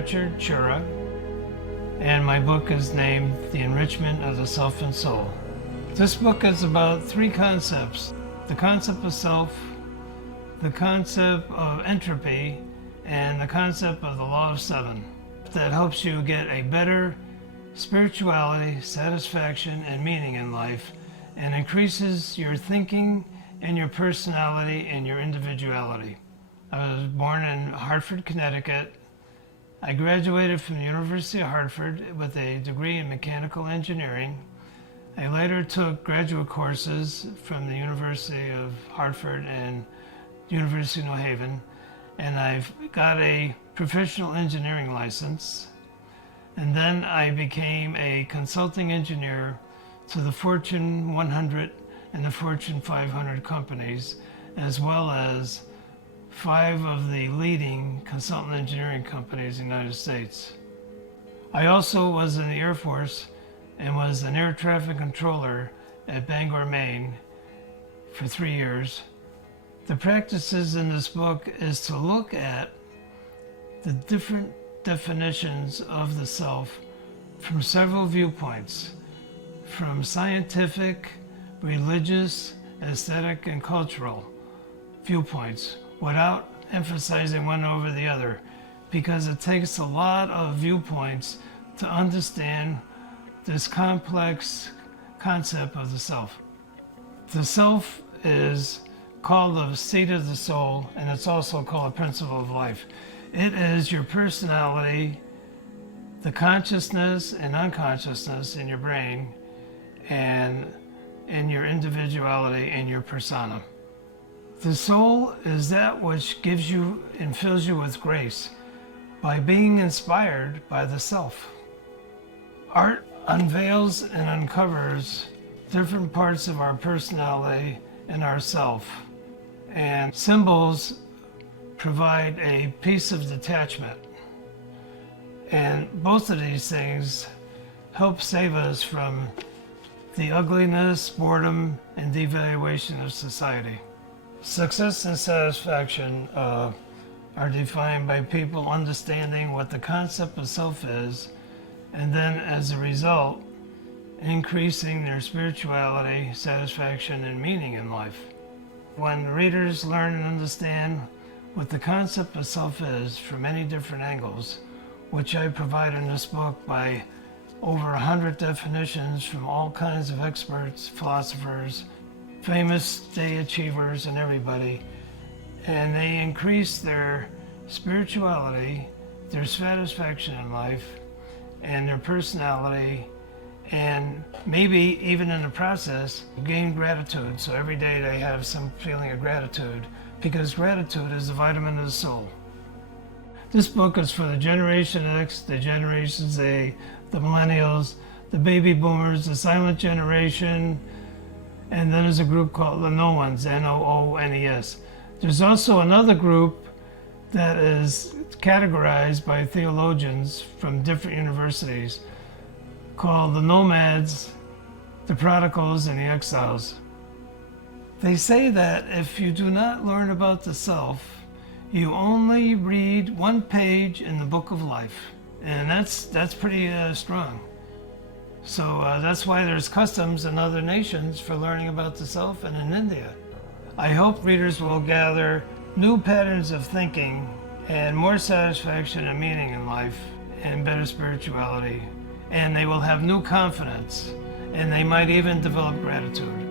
Richard Choura, and my book is named The Enrichment of the Self and Soul. This book is about three concepts: the concept of self, the concept of entropy, and the concept of the law of seven. That helps you get a better spirituality, satisfaction, and meaning in life, and increases your thinking and your personality and your individuality. I was born in Hartford, Connecticut. I graduated from the University of Hartford with a degree in mechanical engineering. I later took graduate courses from the University of Hartford and University of New Haven, and I've got a professional engineering license. And then I became a consulting engineer to the Fortune 100 and the Fortune 500 companies, as well as 5 of the leading consultant engineering companies in the United States. I also was in the Air Force and was an air traffic controller at Bangor, Maine for 3 years. The practices in this book is to look at the different definitions of the self from several viewpoints, from scientific, religious, aesthetic, and cultural viewpoints, without emphasizing one over the other, because it takes a lot of viewpoints to understand this complex concept of the self. The self is called the seat of the soul, and it's also called a principle of life. It is your personality, the consciousness and unconsciousness in your brain, and in your individuality and your persona. The soul is that which gives you and fills you with grace by being inspired by the self. Art unveils and uncovers different parts of our personality and our self, and symbols provide a piece of detachment. And both of these things help save us from the ugliness, boredom, and devaluation of society. Success and satisfaction are defined by people understanding what the concept of self is, and then as a result, increasing their spirituality, satisfaction, and meaning in life. When readers learn and understand what the concept of self is from many different angles, which I provide in this book by over 100 definitions from all kinds of experts, philosophers, famous day achievers, and everybody, and they increase their spirituality, their satisfaction in life, and their personality, and maybe even in the process gain gratitude. So every day they have some feeling of gratitude, because gratitude is the vitamin of the soul. This book is for the Generation X, the Generation Z, the Millennials, the Baby Boomers, the Silent Generation, and then there's a group called the No Ones, N-O-O-N-E-S. There's also another group that is categorized by theologians from different universities called the Nomads, the Prodigals, and the Exiles. They say that if you do not learn about the self, you only read one page in the book of life, and that's pretty strong. So that's why there's customs in other nations for learning about the self, and in India. I hope readers will gather new patterns of thinking and more satisfaction and meaning in life and better spirituality, and they will have new confidence, and they might even develop gratitude.